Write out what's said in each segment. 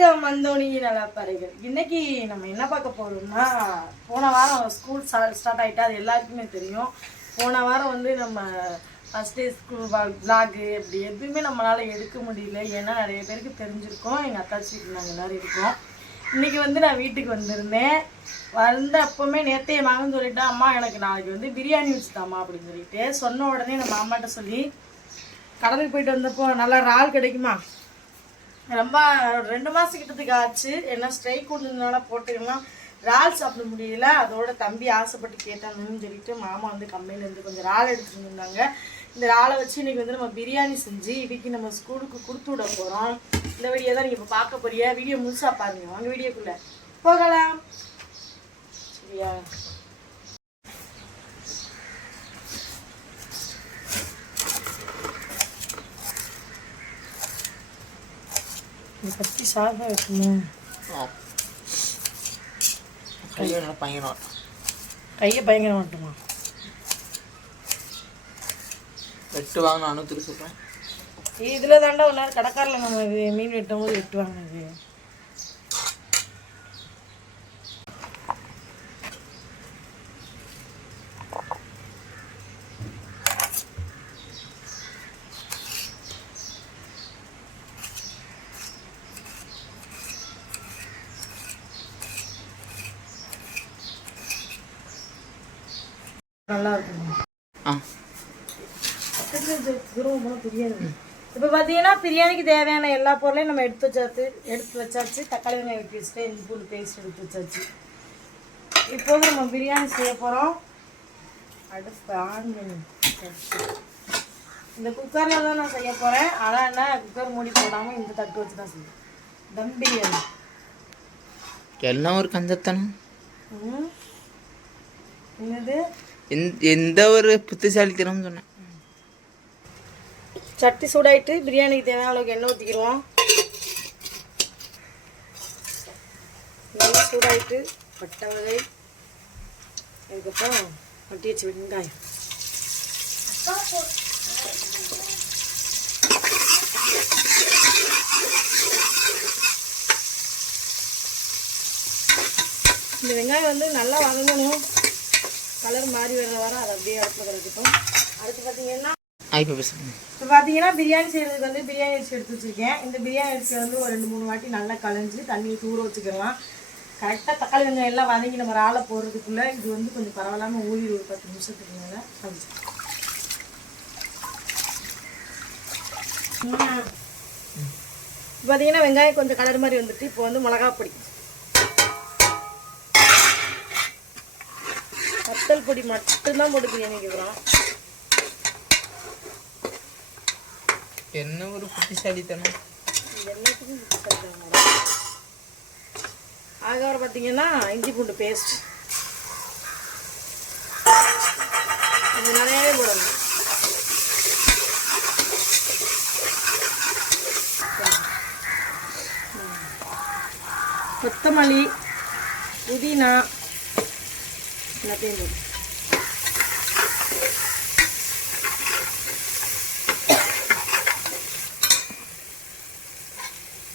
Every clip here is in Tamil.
வணக்கம் வந்தோனி. நலப்பறைகள் இன்னைக்கு நம்ம என்ன பார்க்க போறோம்னா போன வாரம் ஸ்கூல் ஸ்டார்ட் ஆகிட்டா அது எல்லாருக்குமே தெரியும். போன வாரம் வந்து நம்ம ஃபஸ்ட் டே ஸ்கூல் விளாகு அப்படி எதுவுமே நம்மளால் எடுக்க முடியல. ஏன்னா நிறைய பேருக்கு தெரிஞ்சிருக்கோம். எங்கள் அத்தாச்சி நாங்கள் எல்லோரும் இருக்கோம். இன்னைக்கு வந்து நான் வீட்டுக்கு வந்திருந்தேன். வந்த அப்போவுமே நேத்தையே வாங்கன்னு சொல்லிட்டு அம்மா எனக்கு நாளைக்கு வந்து பிரியாணி வச்சுதாம்மா அப்படின்னு சொல்லிட்டு சொன்ன உடனே நம்ம அம்மாட்ட சொல்லி கடலுக்கு போயிட்டு வந்தப்போ நல்லா இறால் கிடைக்குமா? ரொம்ப ரெண்டு மாதம் கிட்டத்துக்கு ஆச்சு. ஏன்னா ஸ்ட்ரைக் ஒன்றுனால போட்டுக்கலாம் இறால் சாப்பிட முடியல. அதோட தம்பி ஆசைப்பட்டு கேட்டாங்கன்னு சொல்லிட்டு மாமா வந்து கம்பெனிலேருந்து கொஞ்சம் இறால் எடுத்துட்டு வந்தாங்க இந்த இறாலை வச்சு இன்னைக்கு வந்து நம்ம பிரியாணி செஞ்சு இன்னைக்கு நம்ம ஸ்கூலுக்கு கொடுத்து விட போகிறோம் இந்த வீடியோ தான் நீங்கள் இப்போ பார்க்க போறியா வீடியோ முழுசா பாருங்க. வாங்க வீடியோக்குள்ளே போகலாம். சரியா? இது பற்றி சாதம் வைக்கணும் கையை பயங்கரம் கையை பயங்கர மாட்டோமா வெட்டு வாங்க நானும் திருச்சுப்பேன் இதில் தாண்டா ஒரு நாள் கடைக்காரில் நம்ம இது மீன் வெட்டும் போது வெட்டுவாங்க இது நல்லா இருக்கும் ஆ இப்போ பார்த்தீங்கன்னா பிரியாணிக்கு தேவையான எல்லா பொருளையும் நம்ம எடுத்து வச்சாச்சு எடுத்து வச்சாச்சு. தக்காளி வெங்காயம் வச்சுட்டு இஞ்சி பூண்டு பேஸ்ட் எடுத்து வச்சாச்சு. இப்போது நம்ம பிரியாணி செய்ய போகிறோம் அடுப்பு ஆன். இந்த குக்கரில் தான் நான் செய்ய போகிறேன் ஆனால் என்ன குக்கர் மூடி போடாமல் இந்த தட்டு வச்சு தான் செய்யும் தம் பிரியாணி. எல்லாம் ஒரு கஞ்சத்தனம். என்னது? எந்த எந்த ஒரு புத்திசாலித்தனம்னு சொன்னேன். சட்டி சூடாயிட்டு பிரியாணிக்கு தேவையான அளவுக்கு எண்ணெய் ஊற்றிக்கிடுவோம் எண்ணெய் சூடாயிட்டு பட்டை வகை அதுக்கப்புறம் வட்டி வச்சு வெங்காயம். இந்த வெங்காயம் வந்து நல்லா வதங்கணும். கலர் மாறி வர வர அதை அப்படியே அடுப்பில் கிடக்கட்டும் அடுத்து பார்த்தீங்கன்னா இப்போ பார்த்தீங்கன்னா பிரியாணி செய்கிறதுக்கு வந்து பிரியாணி அரிசி எடுத்து வச்சுருக்கேன். இந்த பிரியாணி அரிசி வந்து ஒரு ரெண்டு மூணு வாட்டி நல்லா களைஞ்சு தண்ணி ஊற வச்சுக்கலாம். கரெக்டாக தக்காளி வெங்காயம் எல்லாம் வதங்கி நம்ம ராலை போடுறதுக்குள்ளே இது வந்து கொஞ்சம் பரவாயில்லாமல் ஊறி ஒரு பத்து நிமிஷத்துக்கு மேலே பார்த்தீங்கன்னா வெங்காயம் கொஞ்சம் கலர் மாதிரி வந்துட்டு இப்போ வந்து மிளகாப் பொடி வத்தல் பொடி மட்டும்தான் போட்டு பிரியாணி வைக்கிறோம் என்ன ஒரு புத்திசாலித்தனம்? அதுக்கப்புறம் பார்த்தீங்கன்னா இஞ்சி பூண்டு பேஸ்ட் இது நிறையவே போடணும். கொத்தமல்லி புதினா எல்லாத்தையும் போடு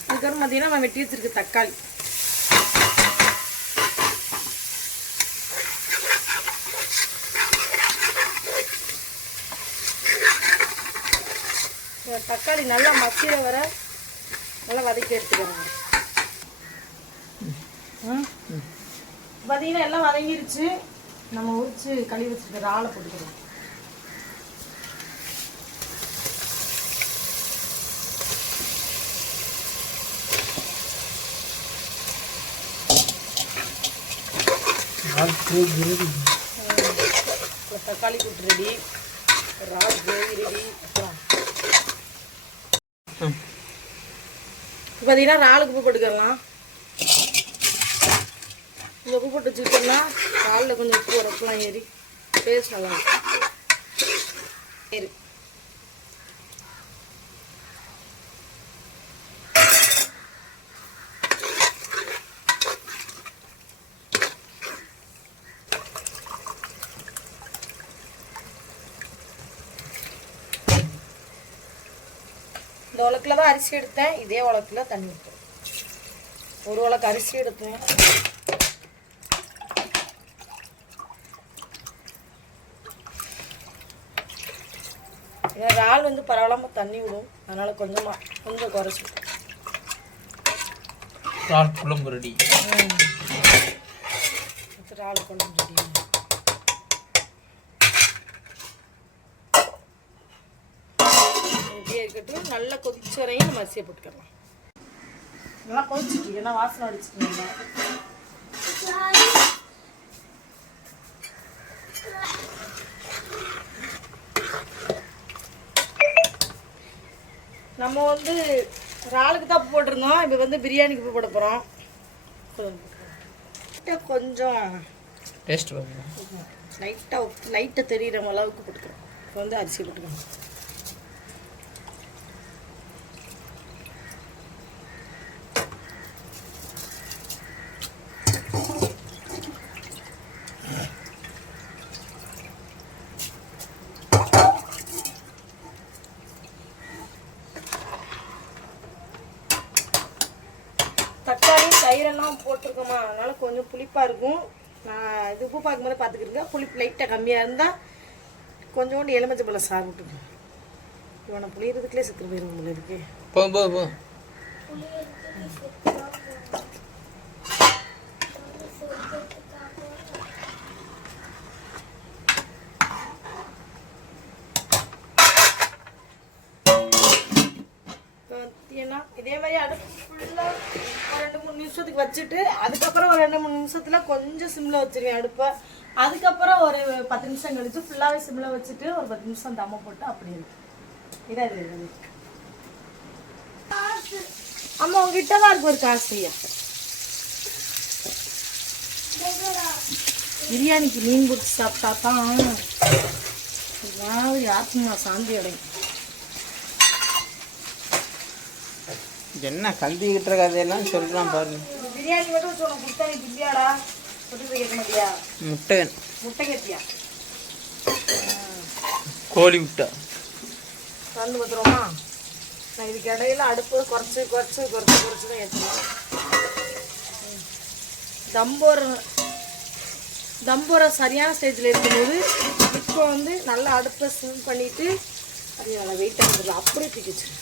அதுக்கப்புறம் பார்த்தீங்கன்னா நம்ம வெட்டி வச்சிருக்க தக்காளி தக்காளி நல்லா மசிய வர நல்லா வதக்கி எடுத்துக்கணும் பார்த்தீங்கன்னா எல்லாம் வதங்கிருச்சு நம்ம உரிச்சு கழுவி வச்சிருக்க இறாலை போட்டுக்கிறோம். இப்போ தக்காளி கூட்டு ரெடி இறால் கிரேவி ரெடி பார்த்தீங்கன்னா இறாலுக்கு உப்பு போட்டுக்கலாம். இந்த உப்பு போட்டு வச்சுக்கிட்டோம்னா காலில் கொஞ்சம் உப்பு உரப்புலாம் ஏறி டேஸ்ட் நல்லா ஏறி. இந்த உலக்கில் தான் அரிசி எடுத்தேன் இதே உலக்கில் தண்ணி ஊற்றுறேன் ஒரு உலக்கு அரிசி எடுத்தேன். ஏன்னா இறால் வந்து பரவாயில்லாம தண்ணி விடும். அதனால கொஞ்சமா கொஞ்சம் குறைச்சி. இறால் குழம்பு ரெடி இறால் குழம்பு ரெடி இருக்கட்டும் நல்லா கொதிச்ச வரையும் நம்ம அரிசியை போட்டுக்கலாம். நல்லா கொதிச்சிட்டு ஏன்னா வாசனை அடிச்சுட்டு நம்ம வந்து இறாலுக்கு தான் போட்டிருந்தோம். இப்போ வந்து பிரியாணிக்கு போட போகிறோம் கொஞ்சம் டேஸ்ட் லைட்டாக லைட்டாக தெரியிற அளவுக்கு போட்டுக்கிறோம் இப்போ வந்து அரிசி போட்டுக்கணும் தக்காளி தயிரெல்லாம் போட்டிருக்கோமா அதனால கொஞ்சம் புளிப்பாக இருக்கும். நான் இது உப்பு பார்க்கும்போது பார்த்துக்கிருங்க புளிப்பு லைட்டாக கம்மியாக இருந்தால் கொஞ்சோண்டு எலுமிச்சை பழம் சாறு விட்டுருங்க இவனை புளியறதுக்குள்ளே செத்து போயிருங்க இருக்கு. போதும் போதும் போதும் ரெண்டு கொஞ்சம் சிம்மில் வச்சிருவேன் அடுப்பை. அதுக்கப்புறம் ஒரு பத்து நிமிஷம் கழிச்சு ஃபுல்லாகவே சிம்மில் வச்சுட்டு ஒரு பத்து நிமிஷம் தம்ம போட்டு அப்படி இருக்கு. இது அம்மா உங்ககிட்ட தான் இருக்கு ஒரு காசு பிரியாணிக்கு மீன் பிடிச்சி சாப்பிட்டா தான் மாதிரி ஆத்மா சாந்தி அடையும். என்ன கல்வி கிட்டுற கதையெல்லாம் சொல்கிறான் பாருங்க. பிரியாணி மட்டும் வச்சு உனக்கு கொடுத்தா நீ திவ்யாடா சொல்லி கேட்க மாட்டியா முட்டை. முட்டை கேட்டியா கோழி முட்டை கலந்து பத்துருவோமா நான் இதுக்கு இடையில அடுப்பு குறைச்சி குறைச்சி குறைச்சி குறைச்சி தான் ஏற்றணும் தம்போர தம்போர சரியான ஸ்டேஜில் இருக்கும்போது இப்போ வந்து நல்லா அடுப்பை சிம் பண்ணிவிட்டு அது நல்லா வெயிட்டாக இருந்தது அப்படியே வச்சிரு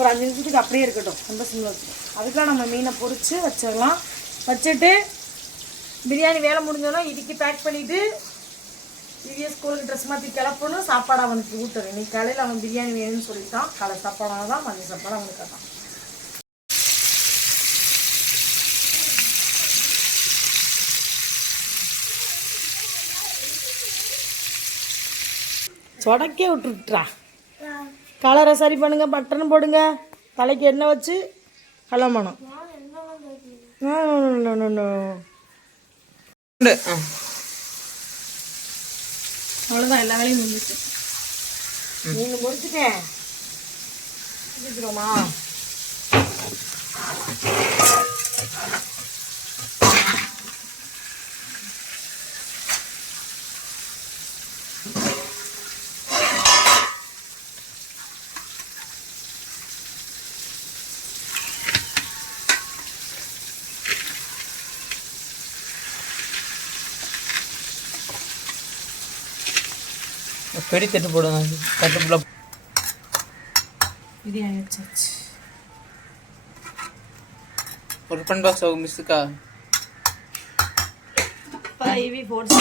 ஒரு அஞ்சு நிமிஷத்துக்கு அப்படியே இருக்கட்டும். ரொம்ப சிம்மில் வச்சு அதுக்கெலாம் நம்ம மீனை பொறிச்சு வச்சிடலாம். வச்சுட்டு பிரியாணி வேலை முடிஞ்சோன்னா இதுக்கு பேக் பண்ணிவிட்டு திவ்யா ஸ்கூலுக்கு ட்ரெஸ் மாற்றி கிளப்பணும். சாப்பாடு அவனுக்கு ஊட்டுறேன். இன்னைக்கு காலையில் அவன் பிரியாணி வேணும்னு சொல்லிட்டான். காலை சாப்பாடாக தான் மதிய சாப்பாடு அவனுக்கு தான் சொடக்கே விட்டுருட்டுறா கலரை சரி பண்ணுங்க பட்டன் போடுங்க. தலைக்கு எண்ணெய் வச்சு கிளம்பணும். No, no, no, no, no. உண்டு. ஆ. அவ்வளோதான் எல்லா வேலையும் முடிஞ்சிச்சு மீன் பொறிச்சிட்டேன் வச்சுக்கிறோமா பெரிய தட்டு போடுங்க தட்டு ஃபுல்லாக பிரியாணி வச்சாச்சு ஒரு பன் பாக்ஸ் ஆகும் மிஸ்ஸுக்கா ஐவி போட்டு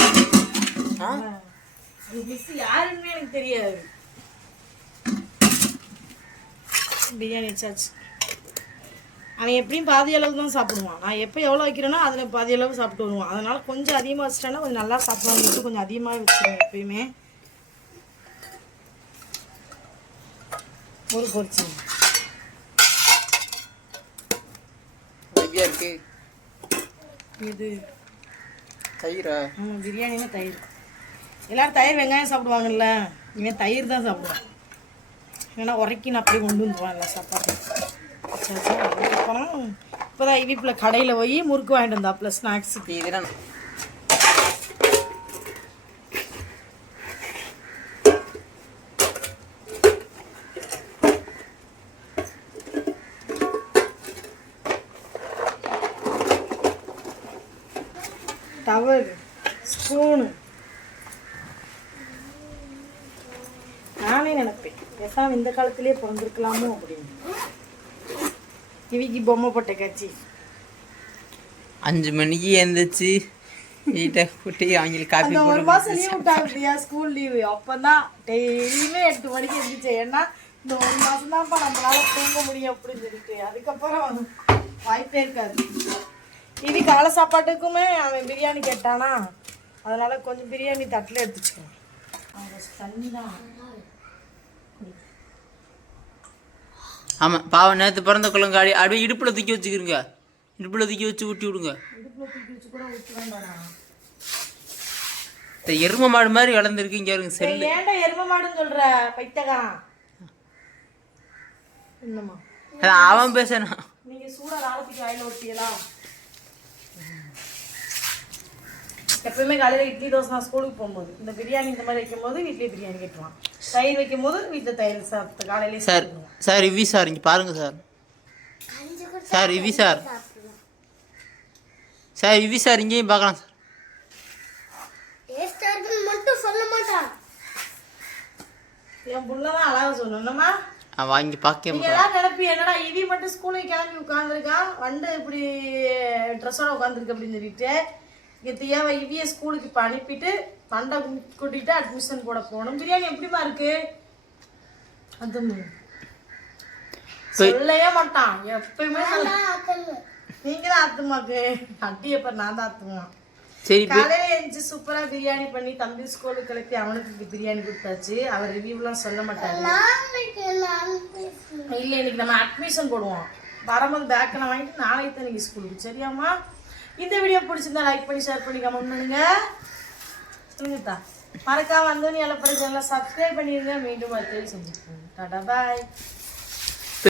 மிஸ் யாருன்னு எனக்கு தெரியாது. பிரியாணி வச்சாச்சு அவன் எப்படியும் பாதி அளவு தான் சாப்பிடுவான். நான் எப்போ எவ்வளோ வைக்கிறேனோ அதில் பாதி அளவு சாப்பிட்டு வருவான். அதனால கொஞ்சம் அதிகமாக வச்சிட்டேன்னா கொஞ்சம் நல்லா சாப்பிடுவான்னு சொல்லிட்டு கொஞ்சம் அதிகமாக வச்சிருவேன் எப்பயுமே. ஒரு பொரிச்சு ஹெவியாக இருக்கு. இது. தயிரா? ஆமாம் பிரியாணினா தயிர். எல்லாரும் தயிர் வெங்காயம் சாப்பிடுவாங்கல்ல இவன் தயிர் தான் சாப்பிடுவான் ஏன்னா உரைக்கி நான் அப்படியே கொண்டு வந்துடுவான் எல்லா சாப்பாடு அதுக்கப்புறம் இப்போ தான் இவிப்பில் கடையில் போய் முறுக்கு வாங்கிட்டு வந்தாப்புல ஸ்நாக்ஸுக்கு இதெல்லாம் டவல் ஸ்பூனு நானே நினைப்பேன் பேசாம இந்த காலத்திலேயே பிறந்திருக்கலாமோ அப்படின்னு. இவிக்கு பொம்மை போட்ட காட்சி. அஞ்சு மணிக்கு எழுந்திரிச்சு வீட்டை கூட்டி அவங்களுக்கு காப்பி அந்த ஒரு மாசம் லீவ் விட்டாங்க ஸ்கூல் லீவு அப்பதான் டெய்லியுமே எட்டு மணிக்கு எழுந்திரிச்சேன் ஏன்னா இந்த ஒரு தான்ப்பா நம்மளால தூங்க முடியும் அப்படின்னு சொல்லிட்டு. அதுக்கப்புறம் வாய்ப்பே இருக்காது. இது காலை சாப்பாட்டுக்குமே அவன் பிரியாணி கேட்டானா? அதனால கொஞ்சம் பிரியாணி தட்டில் தான் ஆமாம் பாவம் நேற்று பிறந்த குளங்காடி அப்படியே இடுப்பில் தூக்கி வச்சுக்கிறீங்க இடுப்பில் தூக்கி வச்சு ஊட்டி விடுங்க. இந்த எரும மாடு மாதிரி வளர்ந்துருக்கு இங்கே இருங்க செல்லு. ஏன்டா எரும மாடுன்னு என்னம்மா? அதான் அவன் பேசணும் நீங்க சூடா நாளைக்கு வாயில ஒட்டியலா எப்பவுமே காலையில இட்லி தோசை நான் ஸ்கூலுக்கு போகும்போது. இந்த பிரியாணி இந்த மாதிரி வைக்கும் போது வீட்லயே பிரியாணி கட்டுவான் தயிர் வைக்கும் போது வீட்டுல தயிர் சாப்பிட்டு காலையிலே சார் சார் இவி சார் இங்கே பாருங்க sir. Sir EV sir. Sir EV sir இங்கேயும் பார்க்கலாம் சார். மட்டும் சொல்ல மாட்டான். என் புள்ளதான் அழகா சொல்லணுமா. அவன் வாங்கி பார்க்க நீங்க எல்லாரும் நினைப்பி என்னடா இவி மட்டும் ஸ்கூலுக்கு கிளம்பி உட்காந்துருக்கான் வந்து இப்படி ட்ரெஸ்ஸோட உட்காந்துருக்கு அப்படின்னு சொல்லிட்டு. இங்க தியாவை இவிய ஸ்கூலுக்கு இப்போ அனுப்பிட்டு மண்டை கூட்டிட்டு அட்மிஷன் போட போகணும். பிரியாணி எப்படிமா இருக்கு? அது சொல்லவே மாட்டான். எப்பயுமே சொல்ல நீங்க தான் ஆத்துமாக்கு. அட்டி எப்ப நான் தான் ஆத்துவான் காலையில எழுந்துச்சு சூப்பரா பிரியாணி பண்ணி தம்பி ஸ்கூலுக்கு கிளப்பி அவனுக்கு பிரியாணி கொடுத்தாச்சு. அவர் ரிவ்யூலாம் சொல்ல மாட்டாரு. இல்ல இன்னைக்கு நம்ம அட்மிஷன் போடுவோம். வரும்போது பேக்கை நான் வாங்கிட்டு நாளைக்கு தான் நீங்க ஸ்கூலுக்கு சரியாம்மா? இந்த வீடியோ பிடிச்சிருந்தா லைக் பண்ணி ஷேர் பண்ணி கமெண்ட் பண்ணுங்க. சொல்லுங்கத்தா மறக்காம வந்தோன்னு எல்லாம் படிச்சு எல்லாம் சப்ஸ்கிரைப் பண்ணிருங்க. மீண்டும் அடுத்த சந்திப்போம். டாடா பாய்